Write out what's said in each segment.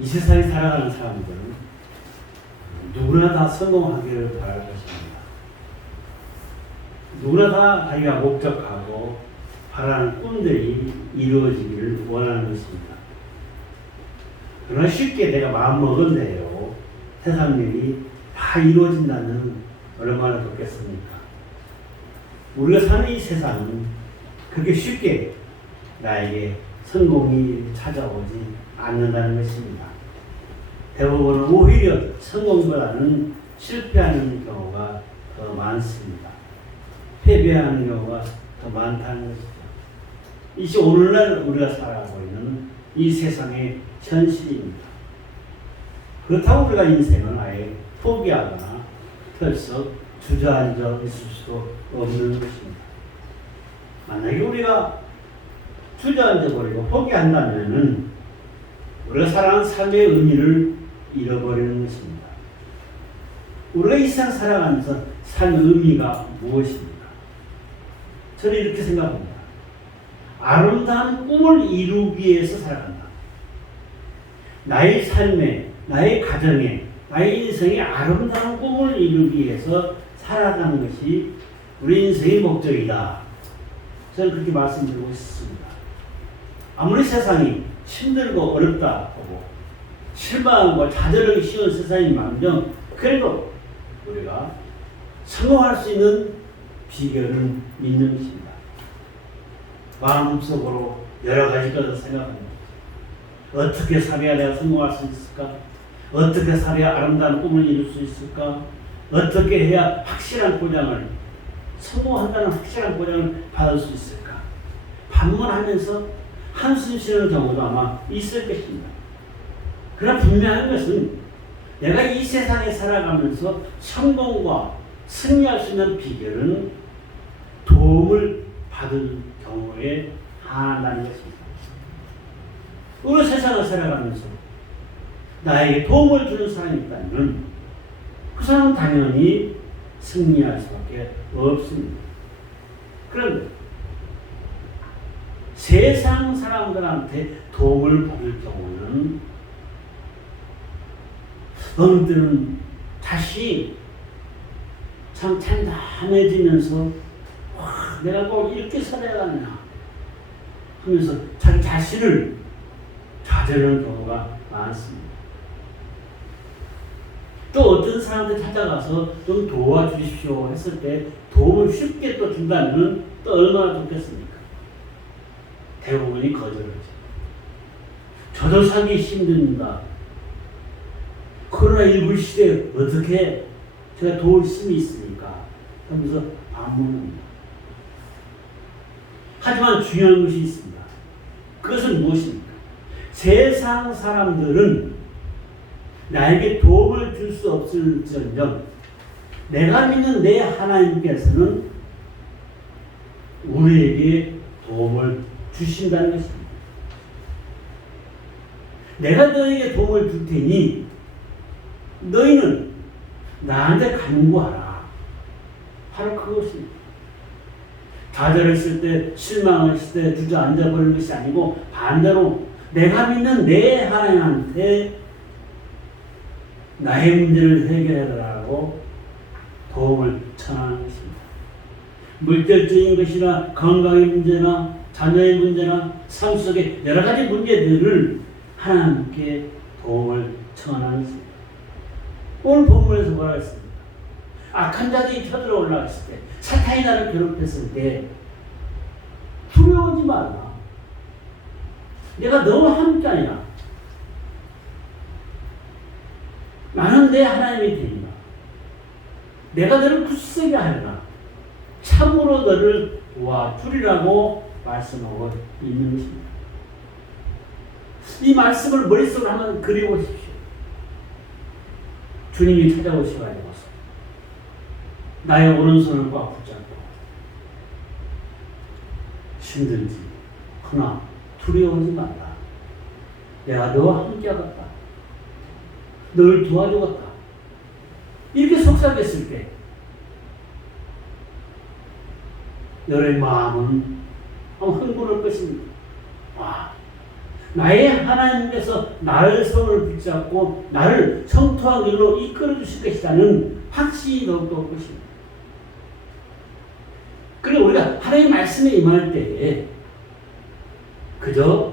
이 세상에 살아가는 사람들은 누구나 다 성공하기를 바랄 것입니다. 누구나 다 자기가 목적하고 바라는 꿈들이 이루어지기를 원하는 것입니다. 그러나 쉽게 내가 마음먹은대요. 세상 일이 다 이루어진다는 얼마나 좋겠습니까? 우리가 사는 이 세상은 그렇게 쉽게 나에게 성공이 찾아오지 않는다는 것입니다. 대부분은 오히려 성공보다는 실패하는 경우가 더 많습니다. 패배하는 경우가 더 많다는 것이죠. 이것이 오늘날 우리가 살아가고 있는 이 세상의 현실입니다. 그렇다고 우리가 인생을 아예 포기하거나 털썩 주저앉아 있을 수도 없는 것입니다. 만약에 우리가 주저앉아 버리고 포기한다면은 우리가 살아가는 삶의 의미를 잃어버리는 것입니다. 우리가 이 세상 살아가면서 삶의 의미가 무엇입니까? 저는 이렇게 생각합니다. 아름다운 꿈을 이루기 위해서 살아간다. 나의 삶에, 나의 가정에, 나의 인생에 아름다운 꿈을 이루기 위해서 살아가는 것이 우리 인생의 목적이다. 저는 그렇게 말씀드리고 싶습니다. 아무리 세상이 힘들고 어렵다 하고 실망하고 좌절하기 쉬운 세상이만큼 그래도 우리가 성공할 수 있는 비결은 믿는 것입니다. 마음속으로 여러 가지 것을 생각합니다. 어떻게 살아야 내가 성공할 수 있을까? 어떻게 살아야 아름다운 꿈을 이룰 수 있을까? 어떻게 해야 확실한 보장을, 성공한다는 확실한 보장을 받을 수 있을까? 반문하면서 한숨 쉬는 경우도 아마 있을 것입니다. 그러나 분명한 것은 내가 이 세상에 살아가면서 성공과 승리할 수 있는 비결은 도움을 받을 경우에 한다는 것입니다. 우리 세상을 살아가면서 나에게 도움을 주는 사람이 있다면 그 사람은 당연히 승리할 수밖에 없습니다. 그런데 세상 사람들한테 도움을 받을 경우는 어느 때는 자신이 참 참담해지면서 내가 꼭 이렇게 살아야 하냐 하면서 자기 자신을 좌절하는 경우가 많습니다. 또 어떤 사람한테 찾아가서 좀 도와주십시오 했을 때 도움을 쉽게 또 준다면 또 얼마나 좋겠습니까? 대부분이 거절하죠. 저도 살기 힘듭니다. 코로나19 시대에 어떻게 제가 도울 힘이 있습니까? 하면서 반문합니다. 하지만 중요한 것이 있습니다. 그것은 무엇입니까? 세상 사람들은 나에게 도움을 줄 수 없을지언정 내가 믿는 내 하나님께서는 우리에게 도움을 주신다는 것입니다. 내가 너에게 도움을 줄 테니 너희는 나한테 간구하라. 바로 그것입니다. 좌절했을 때, 실망했을 때 주저앉아버리는 것이 아니고 반대로 내가 믿는 내 하나님한테 나의 문제를 해결해달라고 도움을 청하는 것입니다. 물질적인 것이나 건강의 문제나 자녀의 문제나 삶 속의 여러 가지 문제들을 하나님께 도움을 청하는 것입니다. 오늘 본문에서 뭐라 했습니까? 악한 자들이 쳐들어 올라갔을 때, 사탄이 나를 괴롭혔을 때 두려워하지 말라. 내가 너와 함께하리라. 나는 내 하나님이 되리라. 내가 너를 굳세게 하리라. 참으로 너를 도와주리라고 말씀하고 있는 것입니다. 이 말씀을 머릿속으로 한번 그려보십시오. 주님이 찾아오셔가지고 나의 오른손을 꽉 붙잡고 힘들지 그러나 두려워하지 말라. 내가 너와 함께하겠다. 너를 도와주겠다. 이렇게 속삭였을 때 너의 마음은 흥분할 것입니다. 와, 나의 하나님께서 나를 손을 붙잡고 나를 성토한 길로 이끌어 주실 것이라는 확신이 더욱더 올 것입니다. 그리고 우리가 하나님의 말씀에 임할 때에 그저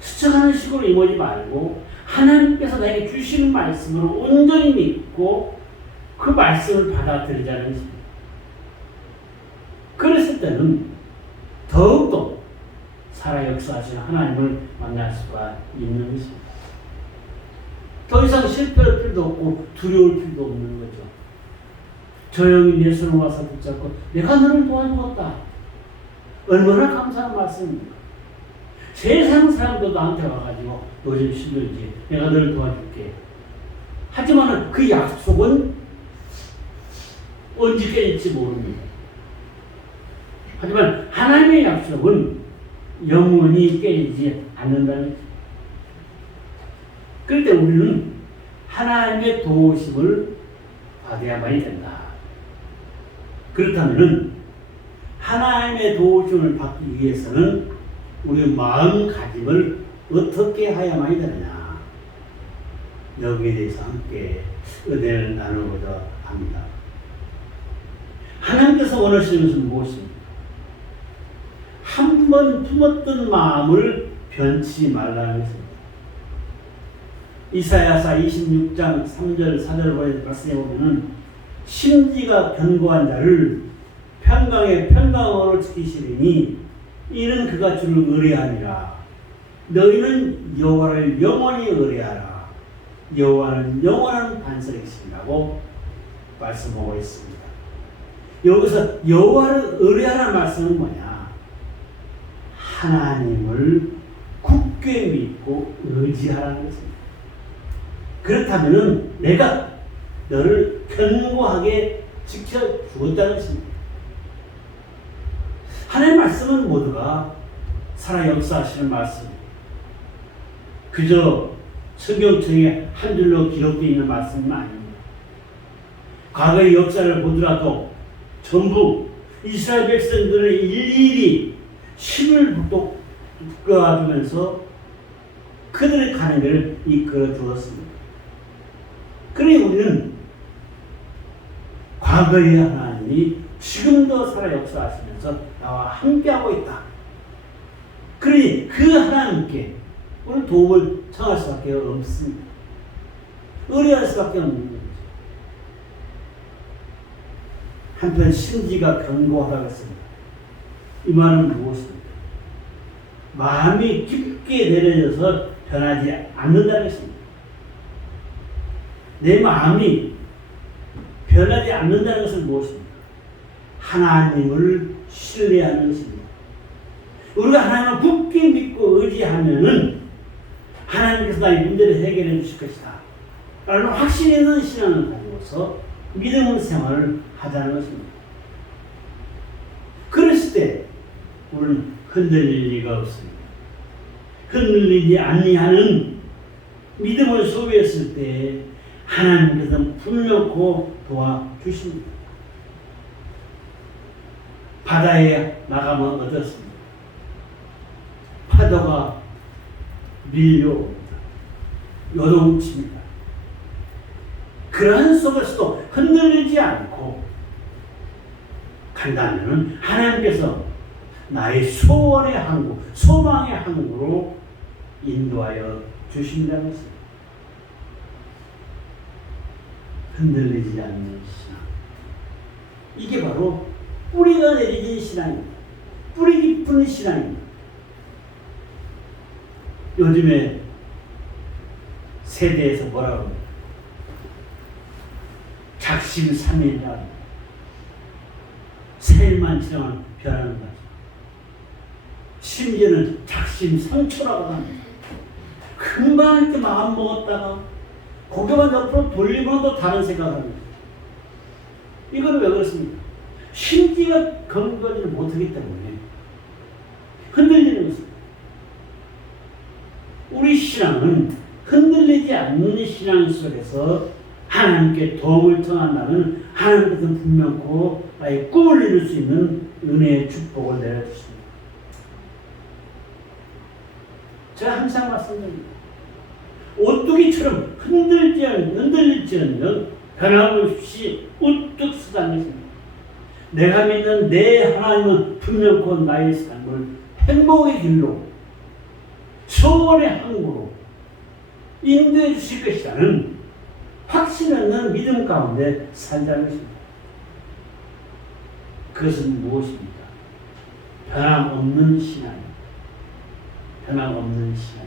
스쳐가는 식으로 임하지 말고 하나님께서 나에게 주시는 말씀으로 온전히 믿고 그 말씀을 받아들이자는 것입니다. 그랬을 때는 더욱더 살아 역사하시는 하나님을 만날 수가 있는 것입니다. 더 이상 실패할 필요도 없고 두려울 필요도 없는 거죠. 조용히 내 손을 와서 붙잡고 내가 너를 도와주었다. 얼마나 감사한 말씀입니까? 세상 사람도 나한테 와가지고 요즘 힘들지 내가 너를 도와줄게. 하지만 그 약속은 언제 깨질지 모릅니다. 하지만 하나님의 약속은 영원히 깨지지 않는다는 거죠. 그럴 때 우리는 하나님의 도우심을 받아야만이 된다. 그렇다면 하나님의 도우심을 받기 위해서는 우리 마음가짐을 어떻게 해야만이 되느냐. 여기에 대해서 함께 은혜를 나누고자 합니다. 하나님께서 원하시는 것은 무엇입니까? 한 번 품었던 마음을 변치 말라는 것입니다. 이사야서 26장 3절 4절 말씀에 보면은 심지가 견고한 자를 평강의 평강으로 지키시리니 이는 그가 주를 의뢰하니라. 너희는 여호와를 영원히 의뢰하라. 여호와는 영원한 반석이시라고 말씀하고 있습니다. 여기서 여호와를 의뢰하라는 말씀은 뭐냐? 하나님을 굳게 믿고 의지하라는 것입니다. 그렇다면 내가 너를 견고하게 지켜주었다는 것입니다. 하나님의 말씀은 모두가 살아 역사하시는 말씀입니다. 그저 성경책에 한 줄로 기록되어 있는 말씀은 아닙니다. 과거의 역사를 보더라도 전부 이스라엘 백성들을 일일이 힘을 북돋아주면서 그들의 가는 길을 이끌어 주었습니다. 그러니 우리는 과거의 하나님이 지금도 살아 역사하시면서 나와 함께하고 있다. 그러니 그 하나님께 우리는 도움을 청할 수밖에 없습니다. 의뢰할 수밖에 없는 거죠. 한편 심지가 견고하다고 했습니다. 이 말은 무엇입니까? 마음이 깊게 내려져서 변하지 않는다는 것입니다. 내 마음이 변하지 않는다는 것은 무엇입니까? 하나님을 신뢰하는 것입니다. 우리가 하나님을 굳게 믿고 의지하면은 하나님께서 나의 문제를 해결해 주실 것이다 라는 확신 있는 신앙을 가지고서 믿음의 생활을 하자는 것입니다. 그랬을 때 우리는 흔들릴 리가 없습니다. 흔들리지 아니하는 믿음을 소유했을 때 하나님께서 분명코 도와주십니다. 바다에 나가면 어떻습니까? 파도가 밀려옵니다. 요동칩니다. 그러한 속에서도 흔들리지 않고 간다면 하나님께서 나의 소원의 항구, 소망의 항구로 인도하여 주신다는 것입니다. 흔들리지 않는 신앙. 이게 바로 뿌리가 내리진 신앙입니다. 뿌리 깊은 신앙입니다. 요즘에 세대에서 뭐라고 합니까? 작심삼일이라 세일만 지나면 변하는 거죠. 심지어는 작심삼초라고 합니다. 금방 이렇게 마음 먹었다가 고개만 옆으로 돌리면 또 다른 생각합니다. 이건 왜 그렇습니까? 심지가 건거리를 못하기 때문에 흔들리는 것입니다. 우리 신앙은 흔들리지 않는 신앙 속에서 하나님께 도움을 청한다면 하나님께서 분명코 나의 꿈을 이룰 수 있는 은혜의 축복을 내려주십니다. 제가 항상 말씀드립니다. 오뚜기처럼 흔들릴지언정 변함없이 우뚝 서는 것입니다. 내가 믿는 내 하나님은 분명코 나의 삶을 행복의 길로 소원의 항구로 인도해 주실 것이라는 확신 없는 믿음 가운데 살자는 것입니다. 그것은 무엇입니까? 변함없는 신앙입니다. 변함없는 신앙.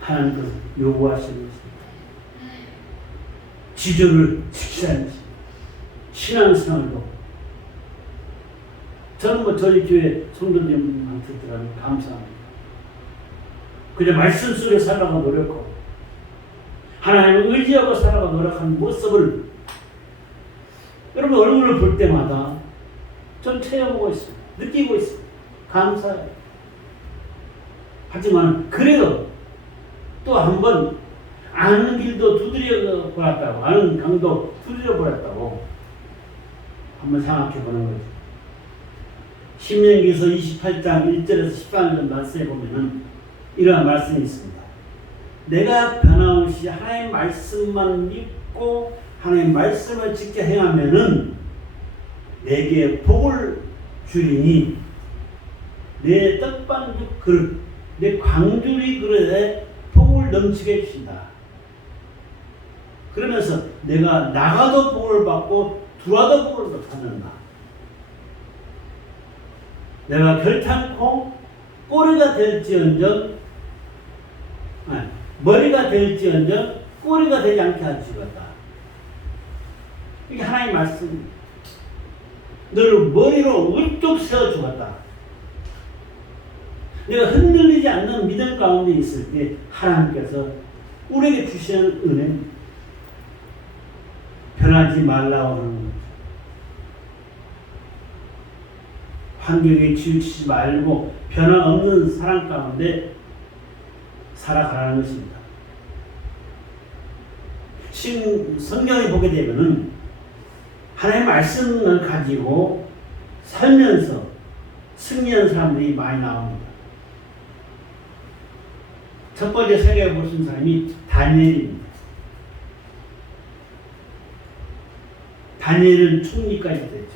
하나님 그것을 요구하시는 것입니다. 지조를 지키라는 것입니다. 신앙생활도 저는 저희 교회 성도님한테 들어가면 감사합니다. 그냥 말씀 속에 살아가 노력하고 하나님을 의지하고 살아가 노력하는 모습을 여러분 얼굴을 볼 때마다 좀 체험하고 있습니다. 느끼고 있습니다. 감사해요. 하지만 그래도 또 한 번 아는 길도 두드려 보았다고, 아는 강도 두드려 보았다고 한번 생각해 보는 거죠. 신명기서 28장 1절에서 14절 말씀에 보면은 이러한 말씀이 있습니다. 내가 변함없이 하나님의 말씀만 믿고 하나님의 말씀을 지켜 행하면은 내게 복을 주리니 내 떡반죽 그릇, 내 광주리 그릇에 복을 넘치게 주신다. 그러면서 내가 나가도 복을 받고 들어와도 복을 받는다. 내가 결탄코 꼬리가 될지언정 머리가 될지언정 꼬리가 되지 않게 하시겠다. 이게 하나님의 말씀입니다. 너를 머리로 울뚝 세워주었다. 내가 흔들리지 않는 믿음 가운데 있을 때 하나님께서 우리에게 주시는 은혜는 변하지 말라고 하는 거죠. 환경에 치우치지 말고 변함없는 사랑 가운데 살아가라는 것입니다. 성경에 보게 되면은 하나님의 말씀을 가지고 살면서 승리하는 사람들이 많이 나옵니다. 첫 번째 세계에 보신 사람이 다니엘입니다. 다니엘은 총리까지 됐죠.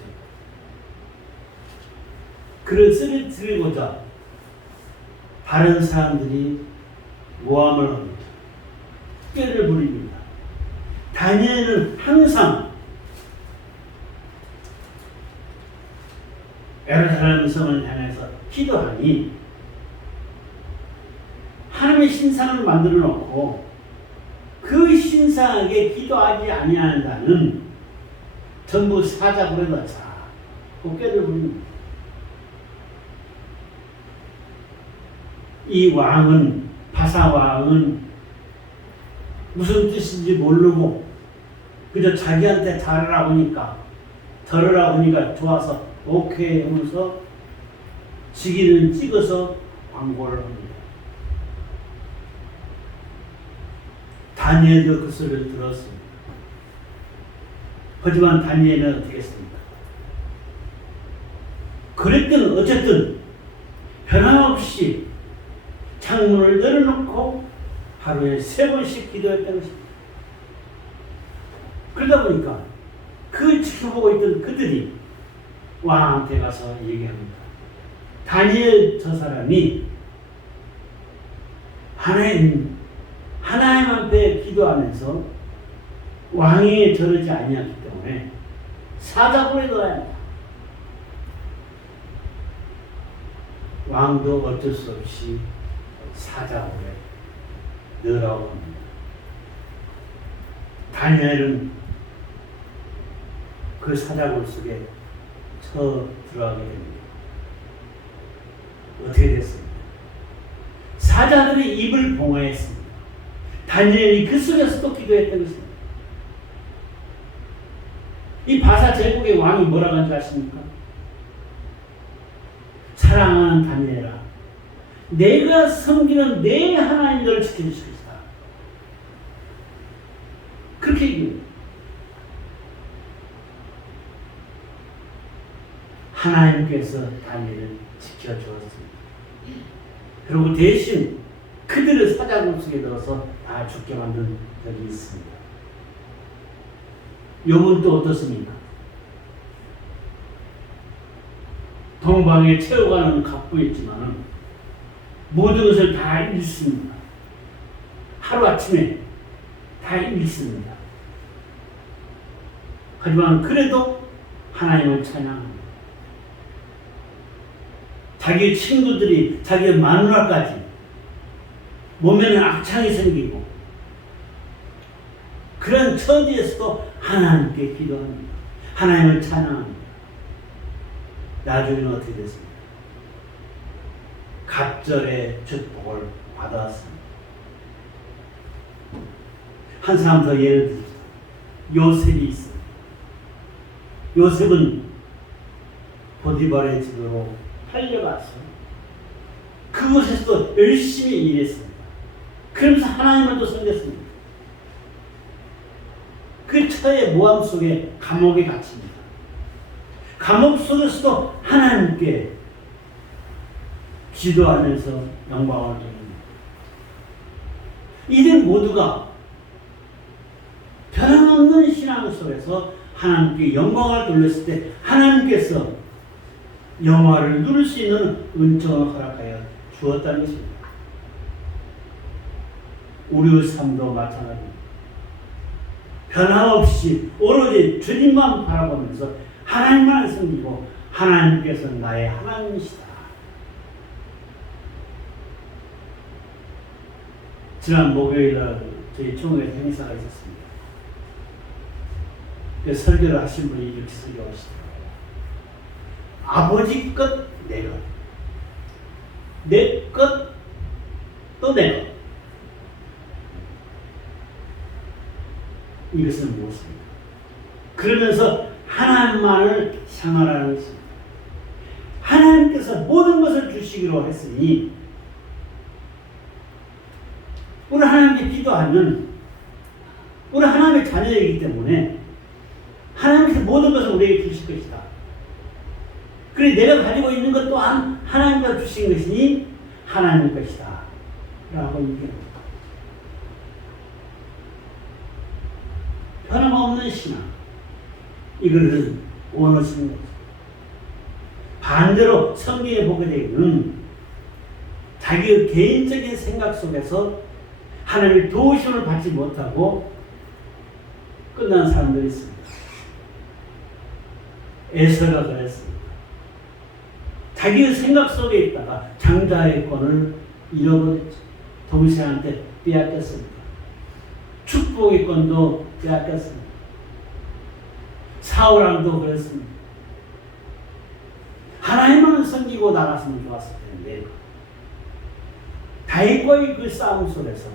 그릇을 들고자 다른 사람들이 모함을 합니다. 꾀를 부립니다. 다니엘은 항상 예루살렘 성을 향해서 기도하니 하나님의 신상을 만들어 놓고 그 신상에게 기도하지 아니하는 자는 전부 사자굴에 넣자. 꾀를 부립니다. 이 왕은 바사왕은 무슨 뜻인지 모르고 그저 자기한테 잘하라고 하니까 들으라고 하니까 좋아서 오케이 하면서 직위를 찍어서 광고를 합니다. 다니엘도 그 소리를 들었습니다. 하지만 다니엘은 어떻게 했습니까? 그랬든 어쨌든 변함없이 창문을 열어놓고 하루에 3번씩 기도했다는 것입니다. 그러다 보니까 그 지켜보고 있던 그들이 왕한테 가서 얘기합니다. 다니엘 저 사람이 하나님 앞에 기도하면서 왕이 저러지 아니었기 때문에 사자굴에 넣어야 한다. 왕도 어쩔 수 없이 사자굴에 넣으라고 합니다. 다니엘은 그 사자굴 속에 들어가게 됩니다. 어떻게 됐습니까? 사자들이 입을 봉하였습니다. 다니엘이 그 속에서 또 기도했던 것입니다. 이 바사 제국의 왕이 뭐라고 하는지 아십니까? 사랑하는 다니엘아, 내가 섬기는 내 하나님 너를 지켜주실 것이다. 그렇게 얘기합니다. 하나님께서 다니엘을 지켜주었습니다. 그리고 대신 그들을 사자굴 속에 넣어서 다 죽게 만든 적이 있습니다. 욥은 또 어떻습니까? 동방에 채워가는 갑부였지만 모든 것을 다 잃습니다. 하루아침에 다 잃습니다. 하지만 그래도 하나님을 찬양합니다. 자기 친구들이 자기 마누라까지 몸에는 악창이 생기고 그런 처지에서도 하나님께 기도합니다. 하나님을 찬양합니다. 나중에는 어떻게 됐습니까? 갑절의 축복을 받았습니다. 한 사람 더 예를 들자. 요셉이 있습니다. 요셉은 보디발의 집으로 팔려갔어요. 그곳에서도 열심히 일했습니다. 그러면서 하나님을 또 섬겼습니다. 그 처의 모함 속에 감옥에 갇힙니다. 감옥 속에서도 하나님께 기도하면서 영광을 돌립니다. 이들 모두가 변함없는 신앙 속에서 하나님께 영광을 돌렸을 때 하나님께서 영화를 누릴 수 있는 은총을 허락하여 주었다는 것입니다. 우리의 삶도 마찬가지입니다. 변함없이 오로지 주님만 바라보면서 하나님만 섬기고 하나님께서 나의 하나님이시다. 지난 목요일날 저희 총회에서 행사가 있었습니다. 설교를 하신 분이 이렇게 설교하시더라고요. 아버지 것, 내 것. 내 것, 또 내 것. 이것은 무엇입니까? 그러면서 하나님만을 향하라는 것입니다. 하나님께서 모든 것을 주시기로 했으니 우리 하나님께 기도하면 우리 하나님의 자녀이기 때문에 하나님께서 모든 것을 우리에게 주실 것이다. 그래 내가 가지고 있는 것 또한 하나님께서 주신 것이니 하나님 것이다. 라고 얘기합니다. 변함없는 신앙. 이거를 원하시는 거죠. 반대로 성경에 보게 되면 자기의 개인적인 생각 속에서 하나님의 도우심을 받지 못하고 끝난 사람들이 있습니다. 에서가 그랬습니다. 자기의 생각 속에 있다가 장자의 권을 잃어버렸죠. 동생한테 빼앗겼습니다. 축복의 권도 빼앗겼습니다. 사울왕도 그랬습니다. 하나님만 섬기고 나갔으면 좋았을 텐데 다윗과의 그 싸움 속에서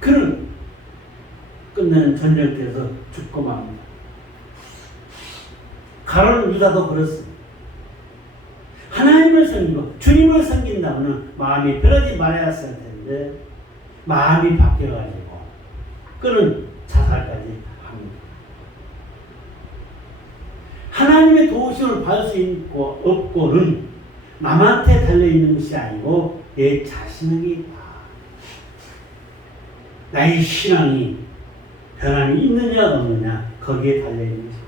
그는 끝내는 전쟁터에서 죽고 맙니다. 가룟 유다도 그렇습니다. 하나님을 섬기고 주님을 섬긴다면 마음이 변하지 말아야 했을 텐데 마음이 바뀌어가지고 그는 자살까지 합니다. 하나님의 도우심을 받을 수 있고 없고는 남한테 달려있는 것이 아니고 내 자신에게 있다. 나의 신앙이 변함이 있느냐 없느냐 거기에 달려있는 것입니다.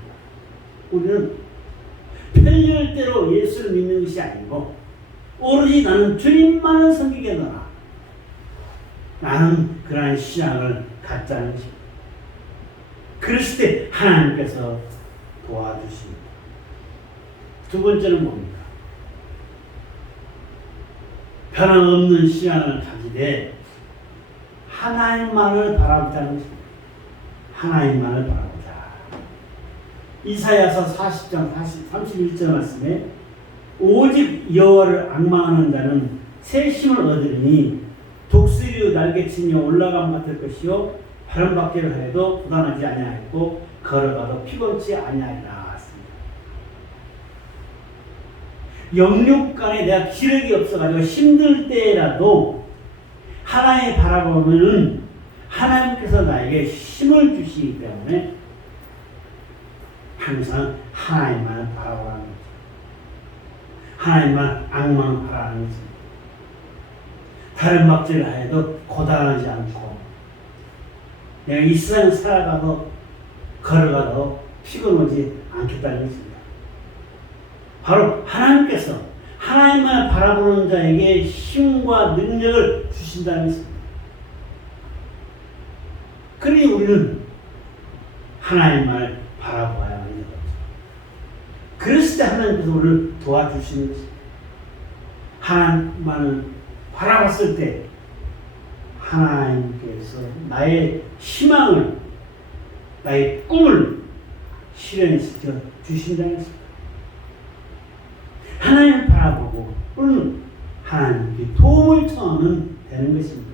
우리는 편리할대로 예수를 믿는 것이 아니고 오로지 나는 주님만을 섬기겠노라. 나는 그러한 신앙을 갖자는 것입니다. 그랬을 때 하나님께서 도와주십니다. 두 번째는 뭡니까? 변함없는 신앙을 가지되 하나님만을 바라보자는 것입니다. 하나님만을 바라보자. 이사야서 40장 31절 말씀에 오직 여호와를 앙망하는 자는 새 힘을 얻으리니 독수리의 날개치며 올라감 같을 것이요 바람밖에를 해도 부단하지 아니하였고 걸어가도 피곤치 아니하리라 했습니다. 영육간에 내가 기력이 없어가지고 힘들 때라도 하나님 바라보면은 하나님께서 나에게 힘을 주시기 때문에 항상 하나님만 바라보라는 거죠. 하나님만 앙망하라는 것입니다. 다른 막질을 하여도 고단하지 않고 내가 이 세상 살아가도 걸어가도 피곤하지 않겠다는 것입니다. 바로 하나님께서 하나님만 바라보는 자에게 힘과 능력을 주신다는 것입니다. 그러니 우리는 하나님만 바라보아야 하는 거죠. 그랬을 때 하나님께서 우리를 도와주시는 것입니다. 하나님만을 바라봤을 때 하나님께서 나의 희망을, 나의 꿈을 실현시켜 주신다는 것입니다. 하나님을 바라보고 우리는 하나님께 도움을 청하면 되는 것입니다.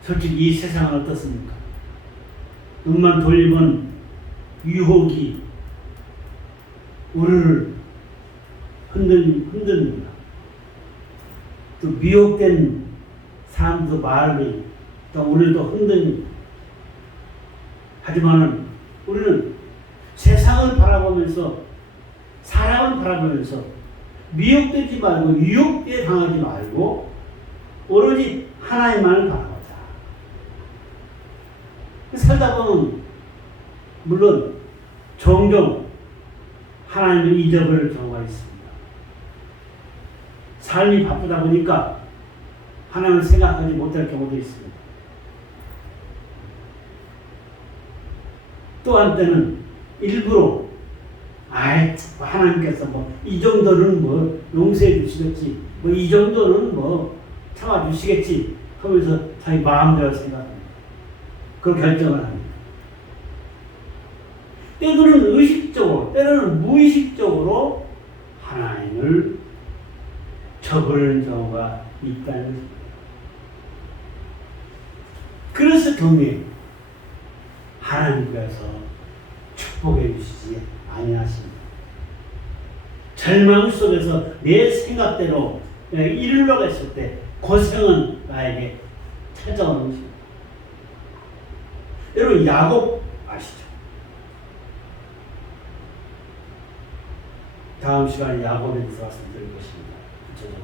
솔직히 이 세상은 어떻습니까? 눈만 돌리면 유혹이 우리를 흔듭니다. 또 미혹된 사람도 마음이 또 우리도 흔듭니다. 하지만 우리는 세상을 바라보면서 사람을 바라보면서 미혹되지 말고 유혹에 당하지 말고 오로지 하나님만을 바라보자. 살다 보면 물론 종종 하나님을 잊어버릴 경우가 있습니다. 삶이 바쁘다 보니까 하나님을 생각하지 못할 경우도 있습니다. 또 한때는 일부러 하나님께서 이 정도는 용서해 주시겠지, 이 정도는 참아 주시겠지 하면서 자기 마음대로 생각합니다. 그 결정을 합니다. 때로는 의식적으로, 때로는 무의식적으로 하나님을 저버리는 경우가 있다는 것입니다. 그래서 경우에 하나님께서 축복해 주시지 아니하십니다. 절망 속에서 내 생각대로 이루려고 했을 때 고생은 나에게 찾아오는 것입니다. 여러분 야곱 아시죠? 다음 시간에 야곱에 대해서 말씀드릴 것입니다. 구체적으로.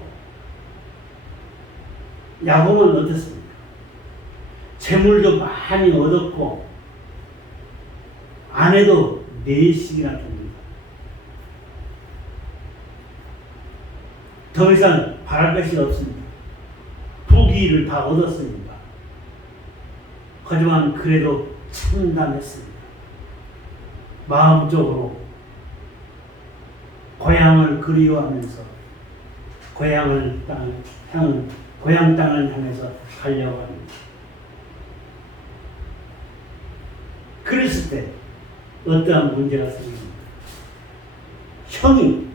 야곱은 어땠습니까? 재물도 많이 얻었고 아내도 4씩이나 됩니다. 더 이상 바랄 것이 없습니다. 부귀를 다 얻었습니다. 하지만 그래도 참담했습니다. 마음적으로 고향을 그리워하면서 고향 땅을 향해서 가려고 합니다. 그랬을 때 어떠한 문제가 생깁니다. 형이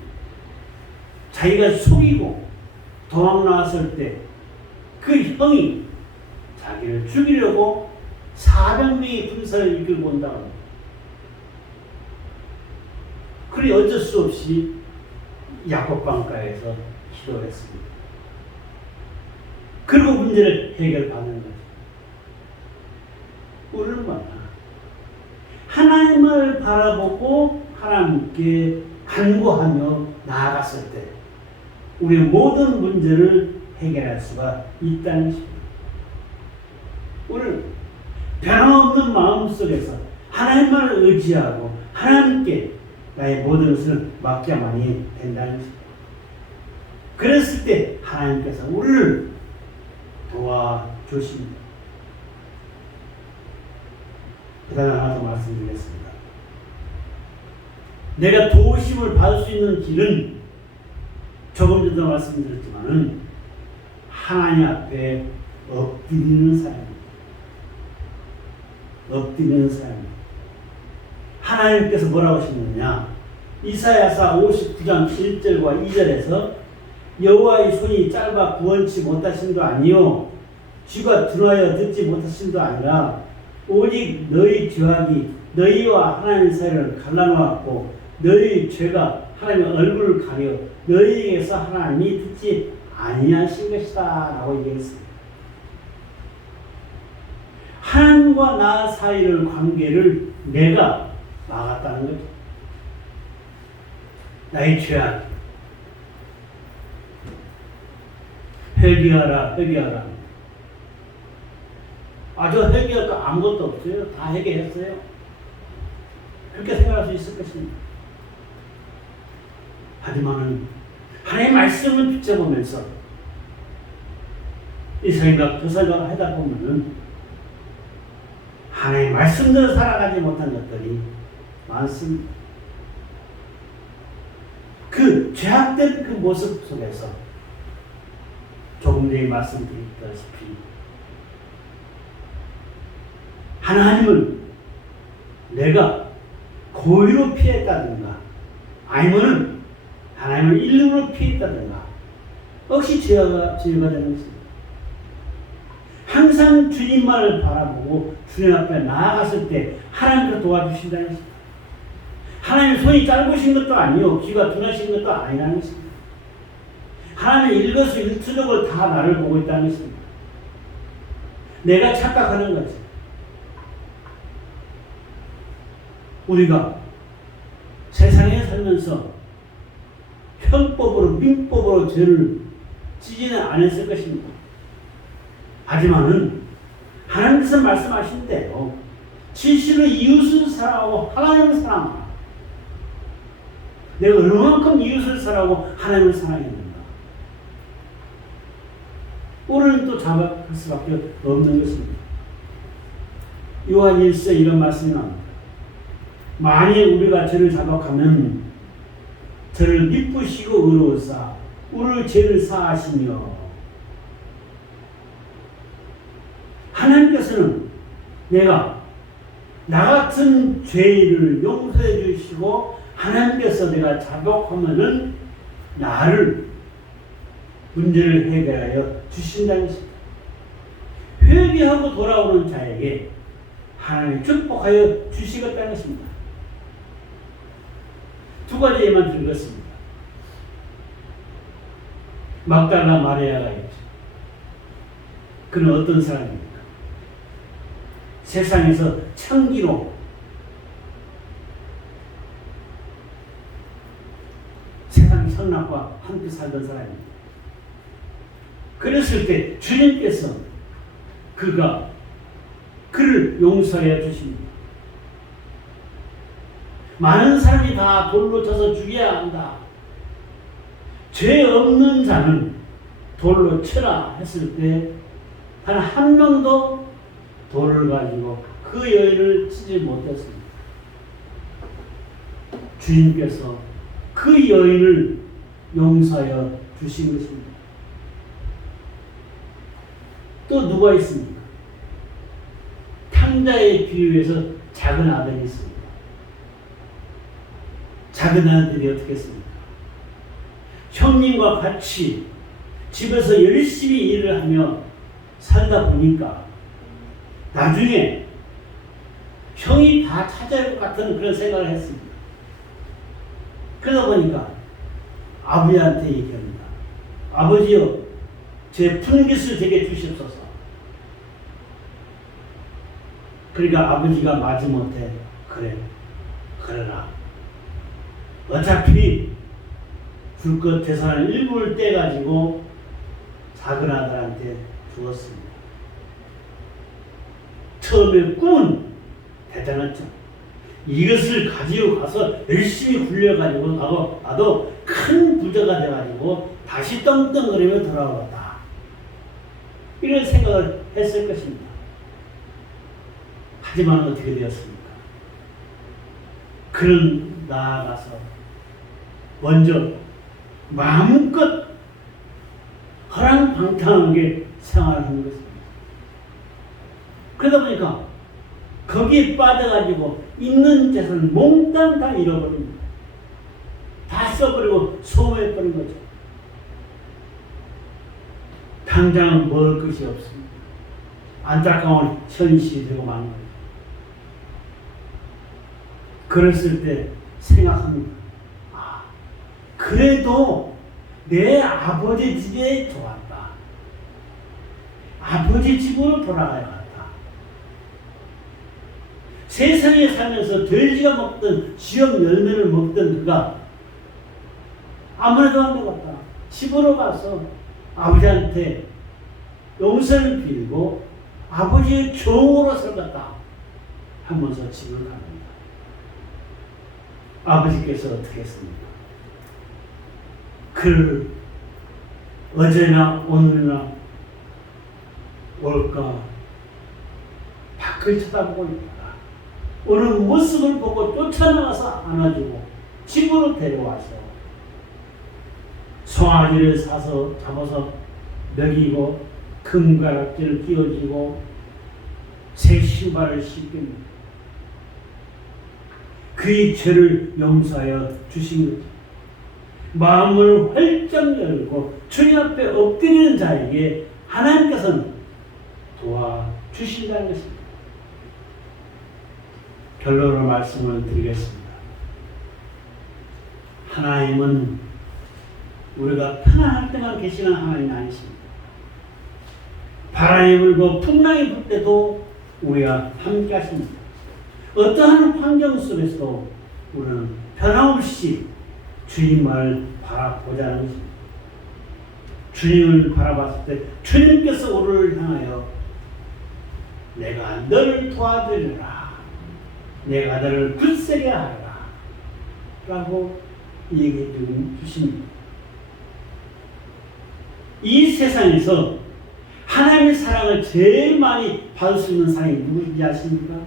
자기가 속이고 도망 나왔을 때 그 형이 자기를 죽이려고 400명의 군사를 이끌고 온다고 합니다. 그리 어쩔 수 없이 야곱강가에서 기도를 했습니다. 그리고 문제를 해결받는 거죠. 우리는 하나님을 바라보고 하나님께 간구하며 나아갔을 때 우리의 모든 문제를 해결할 수가 있다는 것입니다. 우리는 변함없는 마음속에서 하나님만을 의지하고 하나님께 나의 모든 것을 맡겨만이 된다는 것입니다. 그랬을 때 하나님께서 우리를 도와주십니다. 그 다음 하나 더 말씀드리겠습니다. 내가 도우심을 받을 수 있는 길은 조금 전에 말씀드렸지만은 하나님 앞에 엎드리는 삶입니다. 엎드리는 삶입니다. 하나님께서 뭐라고 하시느냐? 이사야서 59장 1절과 2절에서 여호와의 손이 짧아 구원치 못하심도 아니요 귀가 둔하여 듣지 못하심도 아니라 오직 너희 죄악이 너희와 하나님 사이를 갈라놓았고 너희 죄가 하나님의 얼굴을 가려 너희에게서 하나님이 듣지 아니하신 것이다 라고 얘기했습니다. 하나님과 나 사이를 관계를 내가 막았다는 거죠. 나의 죄악 회개하라, 회개하라. 저 회개할 거 아무것도 없어요. 다 회개했어요. 그렇게 생각할 수 있을 것입니다. 하지만은 하나님의 말씀을 비춰보면서 이 생각, 그 생각을 하다 보면은 하나님의 말씀대로 살아가지 못한 것들이 많습니다. 그 죄악된 그 모습 속에서 조금 전에 말씀드렸다시피 하나님을 내가 고의로 피했다든가 아니면 하나님을 일념으로 피했다든가 역시 죄가 되는 것입니다. 항상 주님만을 바라보고 주님 앞에 나아갔을 때 하나님께서 도와주신다는 것입니다. 하나님 손이 짧으신 것도 아니요 귀가 둔하신 것도 아니라는 것입니다. 하나님은 일거수일투족을 다 나를 보고 있다는 것입니다. 내가 착각하는 거지. 우리가 세상에 살면서 형법으로 민법으로 죄를 지지는 않았을 것입니다. 하지만은 하나님께서 말씀하신 대로 진실로 이웃을 사랑하고 하나님을 사랑하라. 내가 얼마만큼 이웃을 사랑하고 하나님을 사랑했는가. 오늘은 또 자각할 수밖에 없는 것입니다. 요한 1세 이런 말씀이 나옵니다. 만일 우리가 죄를 자각하면 저를 미쁘시고 의로우사 우리 죄를 사하시며 하나님께서는 내가 나 같은 죄를 용서해 주시고 하나님께서 내가 자복하면은 나를 문제를 해결하여 주신다는 것입니다. 회개하고 돌아오는 자에게 하나님이 축복하여 주시겠다는 것입니다. 두 가지 예만 드리겠습니다. 막달라 마리아가 있죠. 그는 어떤 사람입니까? 세상에서 창기로 세상 선악과 함께 살던 사람입니다. 그랬을 때 주님께서 그를 용서해 주십니다. 많은 사람이 다 돌로 쳐서 죽여야 한다. 죄 없는 자는 돌로 쳐라 했을 때 단 한 명도 돌을 가지고 그 여인을 치지 못했습니다. 주님께서 그 여인을 용서하여 주신 것입니다. 또 누가 있습니까? 탕자의 비유에서 작은 아들이 있습니다. 작은 아들이 어떻게 했습니까? 형님과 같이 집에서 열심히 일을 하며 살다 보니까 나중에 형이 다 찾아올 것 같은 그런 생각을 했습니다. 그러다 보니까 아버지한테 얘기합니다. 아버지요, 제 푼깃을 제게 주시옵소서. 그러니까 아버지가 마지못해 그래라. 어차피 줄 것 재산을 일부를 떼가지고 작은 아들한테 주었습니다. 처음에 꿈은 대단했죠. 이것을 가지고 가서 열심히 굴려가지고 나도 큰 부자가 돼가지고 다시 떵떵거리며 돌아오겠다. 이런 생각을 했을 것입니다. 하지만 어떻게 되었습니까? 그는 나아가서 먼저 마음껏 허랑방탕하게 생활하는 것입니다. 그러다 보니까 거기에 빠져가지고 있는 재산을 몽땅 다 잃어버립니다. 다 써버리고 소모해버린 거죠. 당장 먹을 것이 없습니다. 안타까운 현실이 되고 마는 거예요. 그랬을 때 생각합니다. 그래도 내 아버지 집에 좋았다. 아버지 집으로 돌아가야겠다. 세상에 살면서 돼지가 먹던 지역 열매를 먹던 그가 아무래도 안 되겠다. 집으로 가서 아버지한테 용서를 빌고 아버지의 종으로 살겠다 하면서 집을 갑니다. 아버지께서 어떻게 했습니까? 그를 어제나 오늘이나 올까 밖을 쳐다보고 있다가 어느 모습을 보고 쫓아나가서 안아주고 집으로 데려와서 송아지를 사서 잡아서 먹이고 금가락지를 끼워주고 새 신발을 신깁니다. 그의 죄를 용서하여 주신 거죠. 마음을 활짝 열고 주님 앞에 엎드리는 자에게 하나님께서는 도와주신다는 것입니다. 결론으로 말씀을 드리겠습니다. 하나님은 우리가 편안할 때만 계시는 하나님이 아니십니다. 바람이 불고 풍랑이 불 때도 우리가 함께 하십니다. 어떠한 환경 속에서도 우리는 변함없이 주님을 바라보자는 것입니다. 주님을 바라봤을 때 주님께서 우리를 향하여 내가 너를 도와주리라, 내가 너를 굳세게 하리라 라고 얘기해 주십니다. 이 세상에서 하나님의 사랑을 제일 많이 받을 수 있는 사람이 누구인지 아십니까?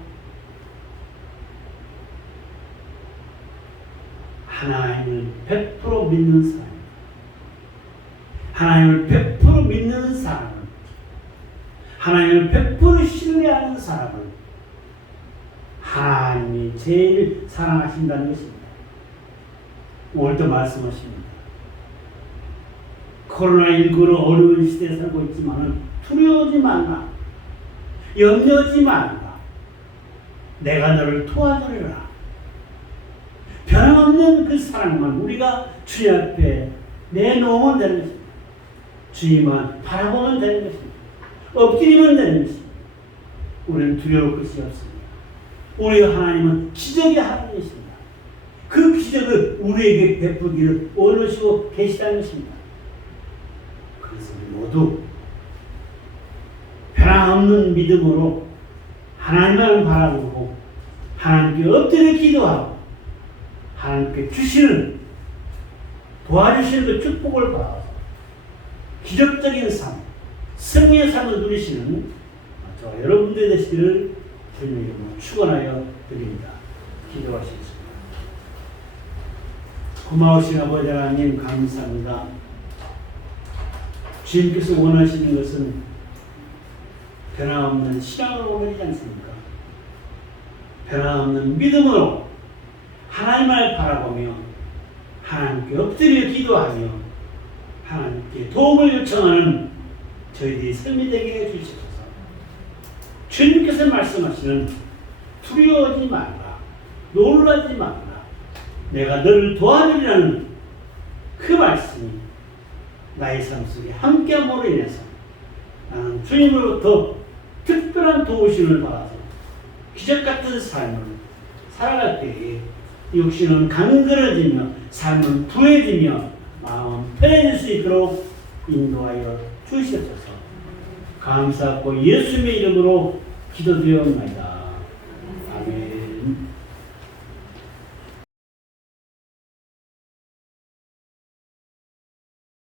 하나님을 100% 믿는 사람. 하나님을 100% 믿는 사람은, 하나님을 100% 신뢰하는 사람은 하나님이 제일 사랑하신다는 것입니다. 오늘도 말씀하십니다. 코로나19로 어려운 시대에 살고 있지만 두려워하지 말라, 염려하지 말라, 내가 너를 도와주리라. 변함없는 그 사랑만 우리가 주님 앞에 내놓으면 되는 것입니다. 주님만 바라보면 되는 것입니다. 엎드리면 되는 것입니다. 우리는 두려울 것이 없습니다. 우리 하나님은 기적의 하나님이십니다. 그 기적을 우리에게 베푸기를 원하시고 계시다는 것입니다. 그래서 우리 모두 변함없는 믿음으로 하나님을 바라보고 하나님께 엎드려 기도하고 하나님께 주시는, 도와주시는 그 축복을 받아서 기적적인 삶, 승리의 삶을 누리시는 저와 여러분들이 되시기를 주님의 이름으로 축원하여 드립니다. 기도하시겠습니다. 고마우신 아버지 하나님 감사합니다. 주님께서 원하시는 것은 변함없는 신앙을 원하지 않습니까? 변함없는 믿음으로 하나님을 바라보며 하나님께 엎드려 기도하며 하나님께 도움을 요청하는 저희들이 삶이 되게 해주시소서. 주님께서 말씀하시는 두려워하지 말라, 놀라지 말라, 내가 너를 도와주리라는 그 말씀이 나의 삶 속에 함께함으로 인해서 나는 주님으로부터 특별한 도우심을 받아서 기적같은 삶을 살아갈 때에 육신은 강건해지며 삶은 부해지며 마음은 편해질 수 있도록 인도하여 주시옵소서. 감사하고 예수님의 이름으로 기도드려옵나이다.